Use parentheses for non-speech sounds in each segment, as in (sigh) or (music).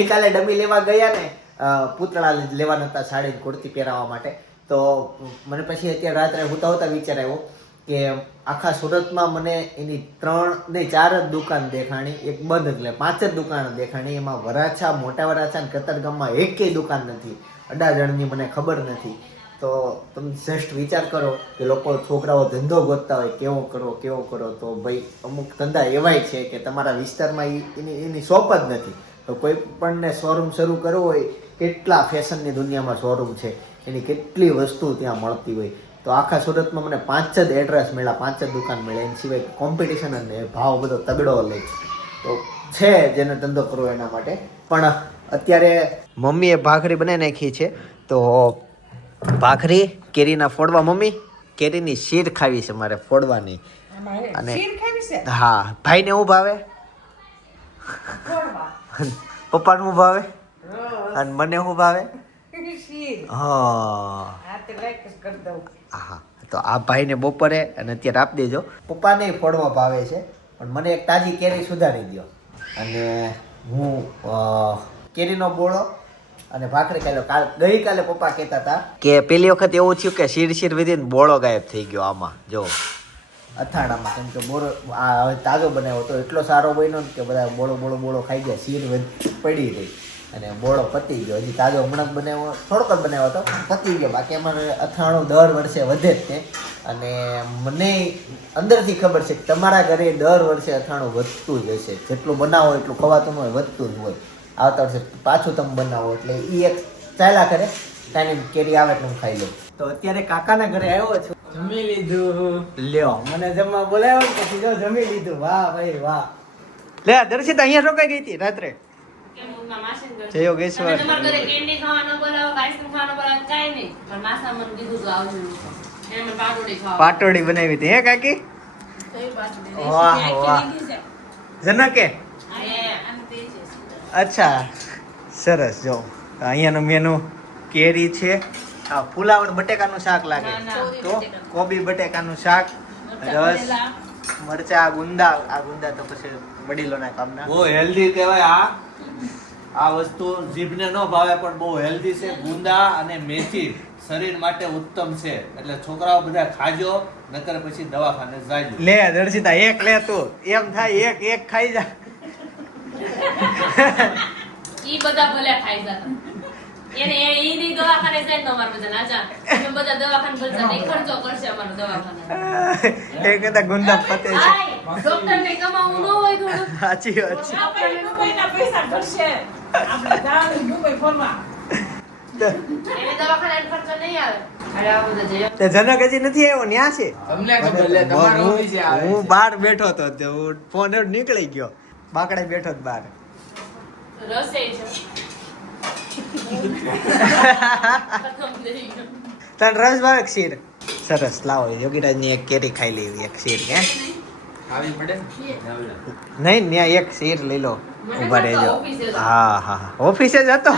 ગઈકાલે ડમી લેવા ગયા ને પૂતળા લેવા નતા સાડી કુર્તી પહેરાવવા માટે. તો મને પછી અત્યારે રાત્રે હોતા હોતા વિચાર આવ્યો કે આખા સુરતમાં મને એની ત્રણ ને ચાર જ દુકાન દેખાણી, એક બંધ એટલે પાંચ જ દુકાન દેખાણી. એમાં વરાછા, મોટા વરાછા અને કતરગામમાં એકેય દુકાન નથી. અડાજણની મને ખબર નથી. તો તમે શ્રેષ્ઠ વિચાર કરો કે લોકો, છોકરાઓ ધંધો ગોતતા હોય, કેવો કરો કેવો કરો, તો ભાઈ અમુક ધંધા એવાય છે કે તમારા વિસ્તારમાં એની એની શોપ જ નથી. તો કોઈ પણને શોરૂમ શરૂ કરવો હોય કેટલા ફેશનની દુનિયામાં શોરૂમ છે એની કેટલી વસ્તુ ત્યાં મળતી હોય. તો આખા સુરતમાં મને પાંચ જ એડ્રેસ મળ્યા પાંચ જ દુકાન મળ્યા. એની સિવાય કોમ્પિટિશન અને ભાવ બધો તગડો લે છે. તો છે જેને ધંધો કરવો એના માટે. પણ અત્યારે મમ્મીએ ભાખરી બનાવી નાખી છે. તો ભાખરી કેરીના ફોડવા. મમ્મી કેરીની શીર ખાવી છે મારે ફોડવાની. અને હા ભાઈને હું ભાવે. પપ્પાને હું ભાવે? અને મને હું ભાવે? હા. તે આ ભાઈને બપોરે અને અત્યારે આપી દેજો. પપ્પાને ફોડવા ભાવે છે પણ મને એક તાજી કેરી સુધારી દો અને હું કેરીનો બોળો અને ભાખરી ખાઈ લો. કાલ ગઈકાલે પપ્પા કહેતા હતા કે પેલી વખત એવું થયું કે શીર શીર વિધિને બોળો ગાયબ થઈ ગયો આમાં. જો. અથાણામાં. કેમ કે બોરો આ હવે તાજો બનાવ્યો તો એટલો સારો બન્યો ને કે બધા બોળો બોળો બોળો ખાઈ ગયા, શીર પડી ગઈ. અને બોળો પતી ગયો. હજી તાજો હમણાં જ બનાવ્યો, થોડોક જ બનાવ્યો હતો પતી ગયો. બાકી અમારે અથાણું દર વર્ષે વધે જ તે. અને મને અંદરથી ખબર છે કે તમારા ઘરે દર વર્ષે અથાણું વધતું જ હશે જેટલું બનાવો એટલું ખવાતું ન હોય, વધતું જ હોય. આવતા વર્ષે પાછું તમે બનાવો એટલે એ એક ચાલ્યા કરે. ટાઈમ કેરી આવે એટલે હું ખાઈ લઉં. તો અત્યારે કાકાના ઘરે આવ્યો છું. જમી લીધું. લ્યો. મને જમવા બોલાવ્યો પછી જો જમી લીધું. વાહ ભાઈ વાહ. લે દર્શિતા અહીંયા રોકાઈ ગઈ હતી રાત્રે? જય મને પાટોડી બનાવી હતી હે કાકી? વાહ વાહ. જનકે? અચ્છા સરસ જો. અહીંયાનું મેનુ કેરી છે. આ ફુલાવર બટેકાનું શાક લાગે. તો કોબી બટેકાનું શાક રસ મરચા ગુંદા આ ગુંદા તો પછી વડીલોના કામના. બહુ હેલ્ધી કહેવાય આ. આ વસ્તુ જીભને ન ભાવે પણ બહુ હેલ્ધી છે. ગુંદા અને મેથી શરીર માટે ઉત્તમ છે. એટલે છોકરાઓ બધા ખાજો નકર પછી દવાખાને જાજો. લે દર્શિતા એક લે તું. એમ થાય એક એક ખાઈ જા. ઈ બધા ભલે ખાઈ જતા. એને એ ઈ દવાખાને જાય ને તો અમારે બધા નાચા તમે બધા દવાખાને ભલતા નહીં ખર્ચો કરશે અમારો દવાખાને. (laughs) એ કદા ગુંદા પતે છે. ડોક્ટર ડોક્ટરને કમાવું ન હોય થોડું સાચી વાત છે. આપણે દુબઈના પૈસા ભરશે આપણે જવાનું મુંબઈ ફોનમાં એને દવાખાને ખર્ચો નહીં આવે. નથી આવ્યો ન્યા છે? તમને ખબર લે તમારો હું- ઓફિસે આવે હું છે. બહાર બેઠો હતો હું ફોન એવું નીકળી ગયો. બાકડે બેઠો જ બહાર. રસે છે. તને રસ ભાવે ક્ષીર શીર સરસ લાવો યોગીરાજની એક કેરી ખાઈ લેવી એક શીર કે? નહીં ત્યાં એક શીર લઈ લો ઊભા રહેજો. હા હા હા. ઓફિસે જ હતો?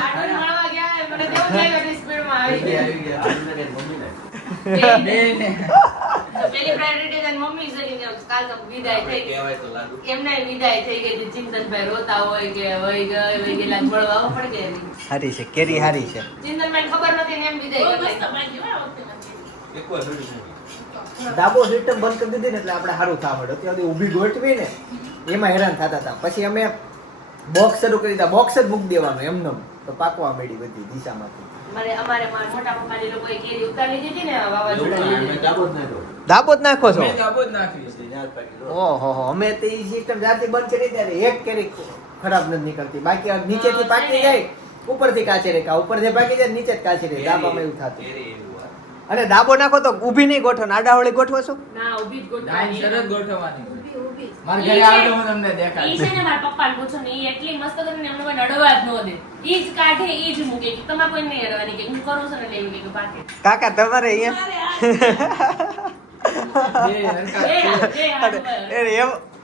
આવી ગયા. ગયા, ગયા, ને. તો પેલી પ્રાયોરિટી તારી મમ્મી છે કે કાલ તો વિદાય થઈ ગઈ. કહેવાય તો એમને વિદાય થઈ ગઈ ચિંતનભાઈ રોતા હોય કે વહી ગઈ વહી ગઈ લાગ મળવા આવો પડી ગઈ હારી છે કેરી હારી છે. ચિંતનભાઈ ખબર નથી ને એમ વિદાય જોડી સિસ્ટમ બંધ કરી દીધી ને એટલે આપણે સારું થવા મળ્યું અત્યારે સુધી ઊભી ગોઠવી ને એમાં હેરાન થતા હતા. પછી અમે બોક્સ શરૂ કરી દીધા. બોક્સ જ મૂકી દેવાનું એમને તો પાકવા મળી બધી દિશામાંથી. જ નાખો છો. ઓહો અમે તો એ સિસ્ટમ જાતે બંધ કરી ત્યારે એક કેરી ખરાબ નથી નીકળતી. બાકી નીચેથી પાકી જાય ઉપરથી રે ઉપર ઉપરથી પાકી જાય નીચે જ કાચી રહે ડાબામાં એવું થતું. અને દાબો નાખો તો ઊભી નહીં ગોઠવો. ને આડાવળી ગોઠવો છો? ના ઊભી જ લાઈન સરસ ગોઠવવાની. મારા ઘરે છે- આવજો હું તમને ઈ છે ને મારા પપ્પા પૂછો ને ઈ એટલી મસ્ત કરીને એમને કોઈ નડવા જ ન દે. ઈ જ કાઢે ઈ જ મૂકે. કે તમારે કોઈ નહીં અડવાની કે હું કરું છું ને એટલે કે કે પાકે. કાકા તમારે અહીંયા છે.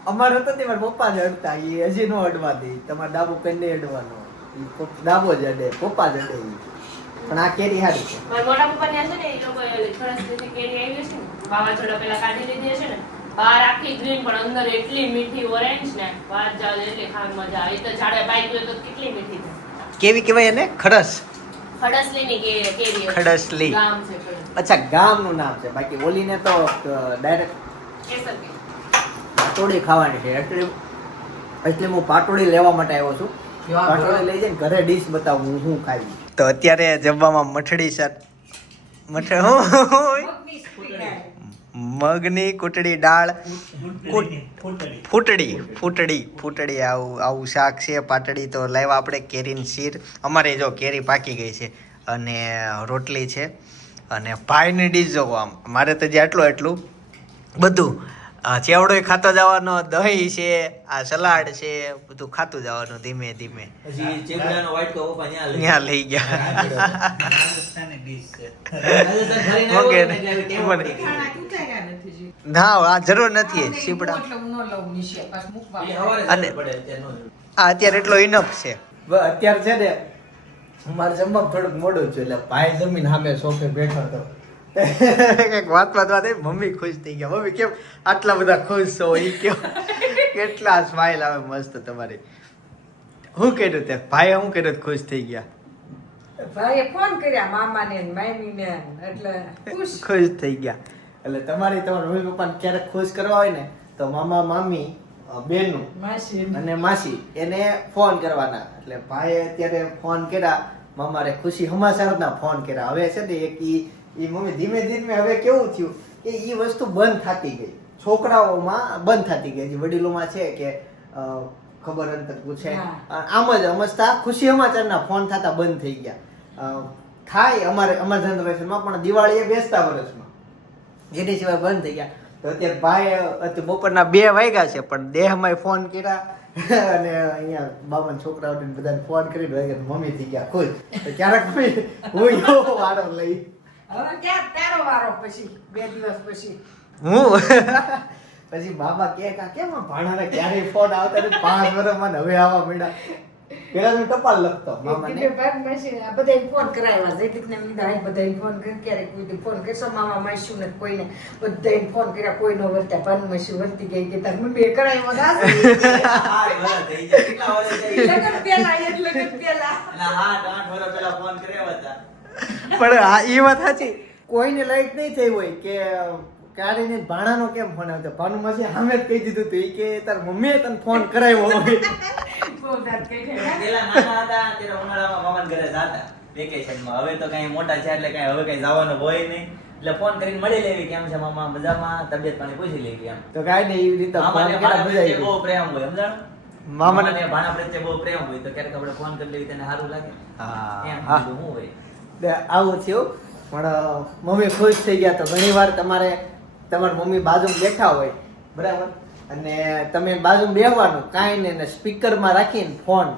અમારે તે મારા પપ્પા જ અડતા. એ હજી નો અડવા દે તમારે ડાબો કઈ અડવાનો. ડાબો જ અડે પપ્પા જ અડે પણ આ કેરી હારી છે. મારા મોટા પપ્પા ત્યાં છે ને એ લોકો ફરસ કેરી આવી છે વાવાઝોડા પેલા કાઢી લીધી હશે ને બહાર આખી ગ્રીન પણ અંદર એટલી મીઠી ઓરેન્જ ને બહાર જાવ એટલી ખાવાની મજા આવે. તો ઝાડે બાઈક હોય તો કેટલી મીઠી થાય? કેવી કહેવાય એને? ખડસ. ખડસલીની કે- કેરી ખડસલી. ગામ છે અચ્છા ગામનું નામ છે. બાકી ઓલીને તો ડાયરેક્ટ કેસર. પાટોડી ખાવાની છે. એટલે એટલે હું પાટોડી લેવા માટે આવ્યો છું. પાટોડી લઈ જઈને ઘરે ડીશ બતાવું હું શું તો અત્યારે જમવામાં મઠડી સર. મઠ મગની કૂટડી દાળ. ફૂટડી ફૂટડી. ફૂટડી આવું આવું શાક છે પાટડી તો લાવ્યા આપણે કેરીની શીર. અમારે જો કેરી પાકી ગઈ છે અને રોટલી છે અને ભાઈની ડીશ જો આમ. મારે તો જે આટલું એટલું બધું આ ચેવડોય ખાતો જવાનો દહીં છે આ સલાડ છે બધું ખાતું જવાનું ધીમે ધીમે. ત્યાં લઈ ગયા. ઓકે. ને આ જરૂર નથી સીપડા. અને-. આ અત્યારે એટલો ઇનફ છે. અત્યારે છે ને મારે જમવા થોડુંક મોડું છે એટલે ભાઈ જમીન સામે સોફે બેઠો હતો. (laughs) કંઈક વાત વાત વાત મમ્મી ખુશ થઈ ગયા. મમ્મી કેમ આટલા બધા ખુશ છો? એ કેમ? કેટલા સ્માઈલ આવે મસ્ત તમારી. હું કર્યું તે? ભાઈ હું કર્યું ખુશ થઈ ગયા. ભાઈએ ફોન કર્યા મામાને ને મામીને એટલે ખુશ. ખુશ થઈ ગયા. એટલે તમારી તમારા મમ્મી પપ્પાને ક્યારેક ખુશ કરવા હોય ને તો મામા મામી બેનું માસી. અને માસી એને ફોન કરવાના. એટલે ભાઈએ અત્યારે ફોન કર્યા મામારે ખુશી હમાસારના ફોન કર્યા. હવે છે ને એક ઈ ઈ મમ્મી ધીમે ધીમે હવે કેવું થયું કે ઈ વસ્તુ બંધ થતી ગઈ. છોકરાઓમાં બંધ થતી ગઈ. હજી વડીલોમાં છે કે ખબર અંતર પૂછે. આમ જ અમસ્તા ખુશી સમાચારના ફોન થતા બંધ થઈ ગયા. થાય અમારે અમારા જનરેશનમાં પણ દિવાળી એ બેસતા વર્ષમાં. એની સિવાય બંધ થઈ ગયા. તો અત્યારે ભાઈ બપોરના બે વાગ્યા છે પણ દેહમાં ફોન કર્યા અને અહીંયા બાબાના છોકરાઓને બધાને ફોન કરીને વાગ્યા મમ્મી થઈ ગયા ખુશ તો ક્યારેક હું એવો વારો લઈ. હવે ક્યાં તારો વારો પછી? બે દિવસ પછી. હું? પછી બાબા કે કા કેમ ભાણાને ક્યારેય ફોન આવતા પાંચ વર્ષમાં ને હવે આવવા મળ્યા પેલા તો ટપાલ લખતો મામાને. એટલે ભાઈ આ બધા ફોન કરાવ્યા. જયદીપને એમ કીધું, બધા બધાય ફોન કર ક્યારેક કોઈ ફોન કરશો મામા માસ્યું ને કોઈને. બધાય ફોન કર્યા કોઈ નો વર્ત્યા પાન માસી વર્તી ગઈ. કે તાર મમ્મીએ કરાવ્યો ના પેલા પેલા આઠ ફોન કર્યા હતા. પણ આ એ વાત સાચી. કોઈને લાઈટ નહીં થઈ હોય કે કાઢીને ભાણાનો કેમ ફોન આવતો ભાનુ માસી સામે જ કહી દીધું તું ઈ કે તાર મમ્મીએ તને ફોન કરાવ્યો હોય. પેલા નાના હતા ત્યારે ઉનાળામાં મામાના ઘરે જાતા વેકેશનમાં હવે તો કઈ મોટા છે એટલે કઈ હવે કઈ જવાનું હોય નહીં. એટલે ફોન કરીને મળી લેવી કેમ છે મામા મજામાં? તબિયત પાણી પૂછી લેવી એમ. તો કાંઈ નહીં એવી રીતે મામાને કર્યા ભાણા મજા આવી પ્રત્યે બહુ પ્રેમ હોય સમજાણું? મામાને- મામાને ભાણા પ્રત્યે બહુ પ્રેમ હોય તો ક્યારેક આપણે ફોન કરી લેવી તેને સારું લાગે. હા, એમ હા. હોય? આવું થયું. પણ મમ્મી ખુશ થઈ ગયા તો ઘણી વાર તમારે તમારી મમ્મી બાજુમાં બેઠા હોય બરાબર? અને તમે બાજુમાં બેહવાનું, કાંઈ ને સ્પીકરમાં રાખીને ફોન.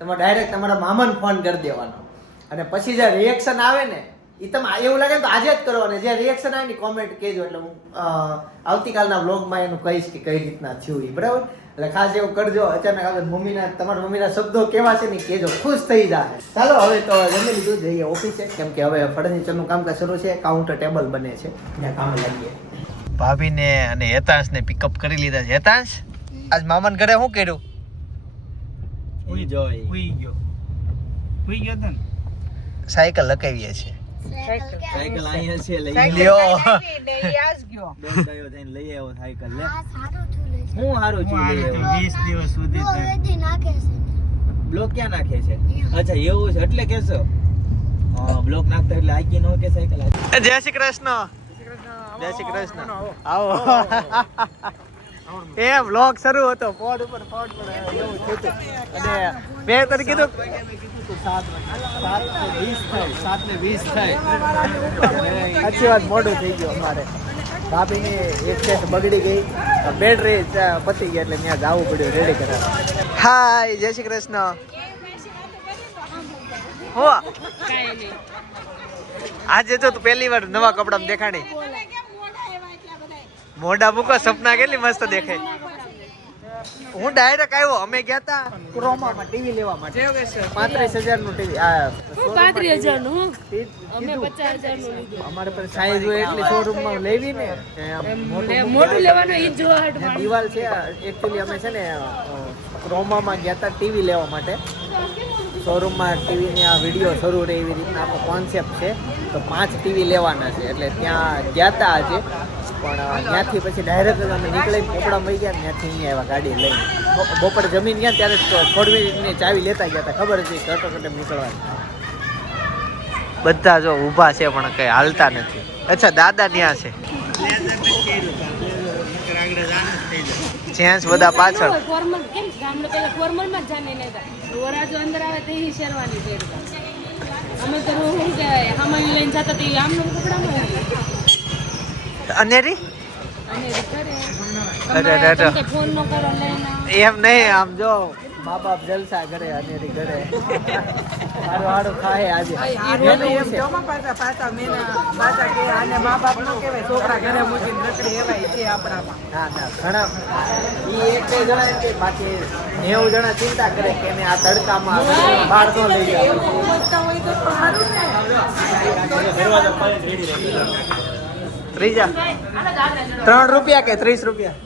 તમે ડાયરેક્ટ તમારા મામાને ફોન કરી દેવાનો. અને પછી જે રિએક્શન આવે ને એ તમે એવું લાગે તો આજે જ કરવાનું. જે રિએક્શન આવે ને કોમેન્ટ કહેજો. એટલે હું આવતીકાલના વ્લોગમાં એનું કહીશ કે કઈ રીતના થયું એ બરાબર? એટલે ખાસ એવું કરજો. અચાનક આવે મમ્મીના, તમારા મમ્મીના શબ્દો કેવા છે ને કહેજો. ખુશ થઈ જાય ચાલો, હવે તો જમી લીધું, જઈએ ઓફિસે કેમ કે હવે ફર્નિચરનું કામકાજ શરૂ છે કાઉન્ટર ટેબલ બને છે. ત્યાં કામે લાગીએ. ભાભીને અને હેતાંશને પિકઅપ કરી લીધા છે. હેતાંશ આજ મામાને ઘરે શું કર્યું. સાયકલ લગાવીએ છીએ. સાયકલ અહીંયા છે લઈ લ્યો. આજ ગયો. આવ્યો સાયકલ લે. હું હારું છું લઈ આવ્યો. બ્લોક ક્યાં નાખે છે? અચ્છા એવું છે એટલે કેશો હા બ્લોક નાખતા એટલે આકી નો કે સાયકલ જય શ્રી કૃષ્ણ. જય શ્રી કૃષ્ણ. આવો એ વ્લોગ શરૂ હતો પોડ ઉપર પોડ પર એવું થયું અને મેં તને કીધું સાચી વાત મોડું થઈ ગયું અમારે. ભાભીની એક્સેસ બગડી ગઈ બેટરી પતી ગઈ એટલે ત્યાં જવું પડ્યું રેડી કરવા હાય જય શ્રી કૃષ્ણ. હો આજે તો તું પહેલી વાર નવા કપડામાં દેખાણી મોઢા મૂકો સપના કેટલી મસ્ત દેખાય. હું ડાયરેક્ટ આવ્યો અમે ગયા હતા ક્રોમામાં ટીવી લેવા માટે. પાંત્રીસ હજારનું ટીવી આ પાંત્રીસ હજારનું નું અમે. પચાસ હજારનું લીધું. અમારે પર સાઈઝ હોય એટલી શોરૂમમાં લેવી ને મોટું ને. લેવાનું ઈ જો ને. દિવાલ છે એકચ્યુઅલી અમે છે ને ક્રોમામાં ગયા હતા ટીવી લેવા માટે. શોરૂમમાં ટીવીની આ વીડિયો શરૂ રહે એવી રીતના આપણો કોન્સેપ્ટ છે. તો પાંચ ટીવી લેવાના છે. એટલે ત્યાં ગયા હતા આજે. પણ ત્યાંથી પછી ડાયરેક્ટ અમે નીકળીને પોપડા મળી ગયા ત્યાંથી અહીંયા એવા ગાડી લઈને. બપોર જમીન ગયા ત્યારે ફોર ચાવી લેતા ગયા હતા ખબર હતી કટોકટે નીકળવાની. બધા જો ઊભા છે પણ કઈ હાલતા નથી. અચ્છા દાદા ત્યાં છે. જેન્ટ્સ બધા પાછળ. ફોર્મલ કેમ ગામડે પેલા ફોર્મલમાં જ જાને લેતા વરાજો અંદર આવે તે શેરવાની પહેરતા અમે તો હું શું કહેવાય? હામાલી લઈને જતા તે આમનું કપડામાં અનેરી? અને કરે. અરે, અરે, અરે. ફોન નો કરો લઈને એમ નહીં આમ જો. મા બાપ જલસા કરે અનેરી કરે હારું હારું ખાય આજે. ઘણા. ઈ એક બે જણા કે બાકી નેવું જણા ચિંતા કરે કે આ તડકામાં બહાર લઈ જાય ત્રીજા. ત્રણ રૂપિયા કે ત્રીસ રૂપિયા.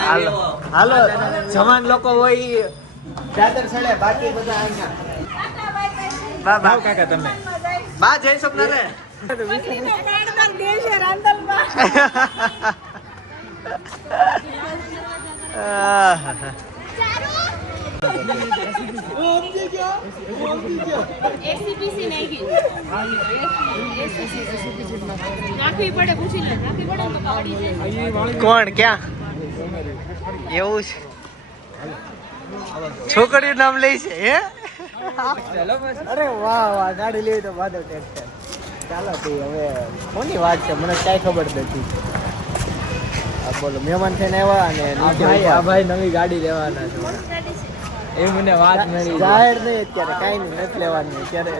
હાલો. હાલો. જવાન લોકો હોય દાદર સડે બાકી બધા અહીંયા. બા બા કાકા તમે? બા જય (laughs) (laughs) (laughs) સ્વપ્ન એસીપીસી નાખી. નાખવી પડે પૂછી લે. નાખવી પડે ને તો કાઢી જાય. કોણ ક્યાં? એવું છે. છોકરી નામ લે છે હે? અરે વાહ વાહ ગાડી લેવી તો વાંધો ટ્રેક્ટર ચાલો તે હવે કોની વાત છે? મને કાંઈ ખબર નથી. આ બોલો મહેમાન થઈને આવ્યા અને ઊભા. ભાઈ નવી ગાડી લેવાના છે. એ મને વાત મળી. જાહેર નહીં અત્યારે કાંઈ નહીં નથી લેવાની અત્યારે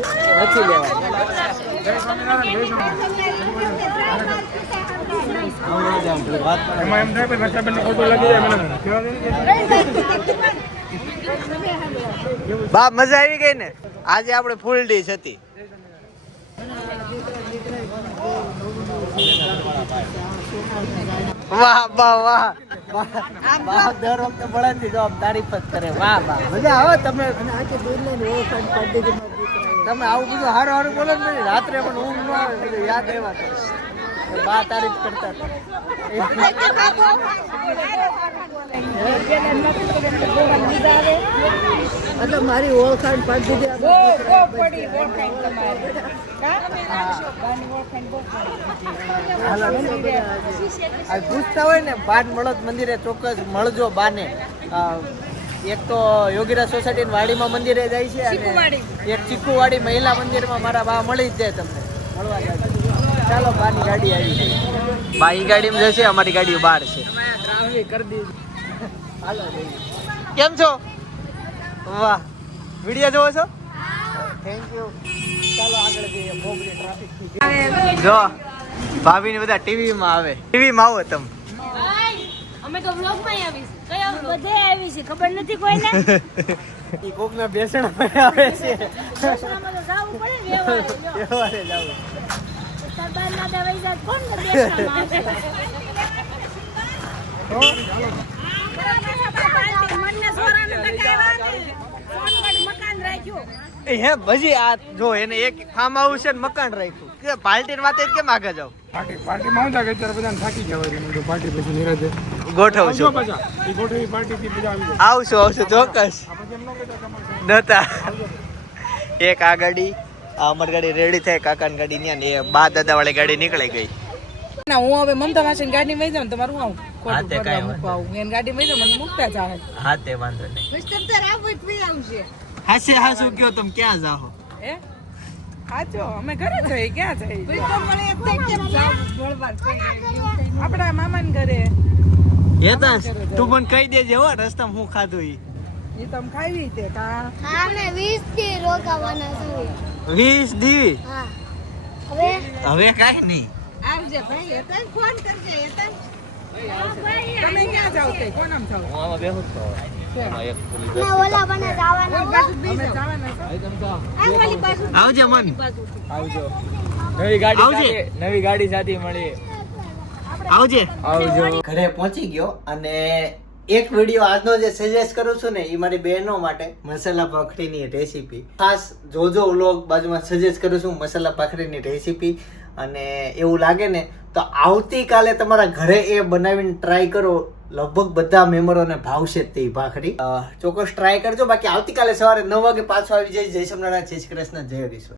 નથી લેવાની. બા મજા આવી ગઈ ને? આજે આપણે ફૂલ ડીશ હતી. વાહ વાહ વાહ. વાહ વાહ દર વખતે મળે જો આમ તારીફ જ કરે. વાહ વાહ. મજા આવે તમે. તમે આવું બધું હારું હારું બોલો ને રાત્રે પણ ઊંઘ ન આવે યાદ રહેવા. બા તારીફ કરતા એટલે મારી ઓળખાણ પાડી દીધી પૂછતા હોય ને બાન મળદ મંદિરે ચોક્કસ મળજો બાને. એક તો યોગીરા સોસાયટી વાડીમાં મંદિરે જાય છે અને એક ચીકુવાડી મહિલા મંદિરમાં મારા બા મળી જ જાય તમને. મળવા જાય. ચાલો બારની ગાડી આવી ગઈ. બા ઈ ગાડીમાં જશે અમારી ગાડી બહાર છે. હાલો જઈએ. કેમ છો? વાહ. વીડિયો જોવો છો? થેન્ક યુ ચાલો આગળ જઈએ મોગરી ટ્રાફિક જો ભાભી ને બધા ટીવી માં આવે. ટીવી માં આવો તમે. ભાઈ, અમે તો vlog માં આવીશું. કયા બધે આવી ખબર નથી કોઈને? (laughs) ઈ કોક ના બેસણ આવે છે. દર્શનમાં તો જાવું પડે વ્યવહારે. લ્યો. વ્યવહારે જાવ. હે ભજી આ જો એને એક ફાર્મ હાઉસ છે ને મકાન રાખ્યું. કે પાર્ટી વાત કેમ આગળ જાવ પાર્ટી બધાને થાકી પાર્ટી પછી નિરાજે પાછા. આવી જાય. આવશું આવશું ચોક્કસ. ન નતા. એક આ ગાડી આ અમારી ગાડી રેડી થાય. કાકાની ગાડી ત્યાં ને એ બા દાદા વાળી ગાડી નીકળી ગઈ. ના હું હવે મમતા માસી ગાડી માં જાઉં તમારું આવું. હા, તે કાંઈ મૂકવા આવું. એની ગાડી માં જાઉં મને મૂકતા જાવ હા તે વાંધો નહીં. મિસ્ટર તાર આવું જ પી આવશે હાસે હાસુ કયો તમે ક્યાં જાહો? હે? સાચો અમે ઘરે થઈ ક્યાં જઈએ? આપણા મામાને ઘરે. હેતાંશ તું પણ કહી દેજે હો રસ્તા હું ખાધું ઈ. એ તમ ખાવી તે કા આને વીસ દી રોકાવાના છે 20 દી? હા. હવે? હવે કાઈ નહીં. આવજે ભાઈ એતા ફોન કરજે એતા તમે ક્યાં જાવ તે કોણ આમ જાવ હું આમાં બેહું તો એમાં એક પેલી ના ઓલા બને જવાના હો. અમે જવાના છો આ ઓલી બાજુ. આવજે મન. આવજો. નવી ગાડી નવી ગાડી સાથે મળી. આવજે. આવજો. ઘરે પહોંચી ગયો અને એક વીડિયો આજનો જે સજેસ્ટ કરું છું ને, એ મારી બહેનો માટે મસાલા ભાખરીની રેસીપી ખાસ જોજો વ્લોગ બાજુમાં સજેસ્ટ કરું છું મસાલા ભાખરીની રેસીપી અને એવું લાગે ને, તો આવતીકાલે તમારા ઘરે એ બનાવીને ટ્રાય કરો. લગભગ બધા મેમ્બરોને ભાવશે તે ભાખરી. ચોક્કસ ટ્રાય કરજો. બાકી આવતીકાલે સવારે નવ વાગે પાછો આવી જાય. જય સોમનારાયણ જય શ્રી કૃષ્ણ, જય હરીશ્વર.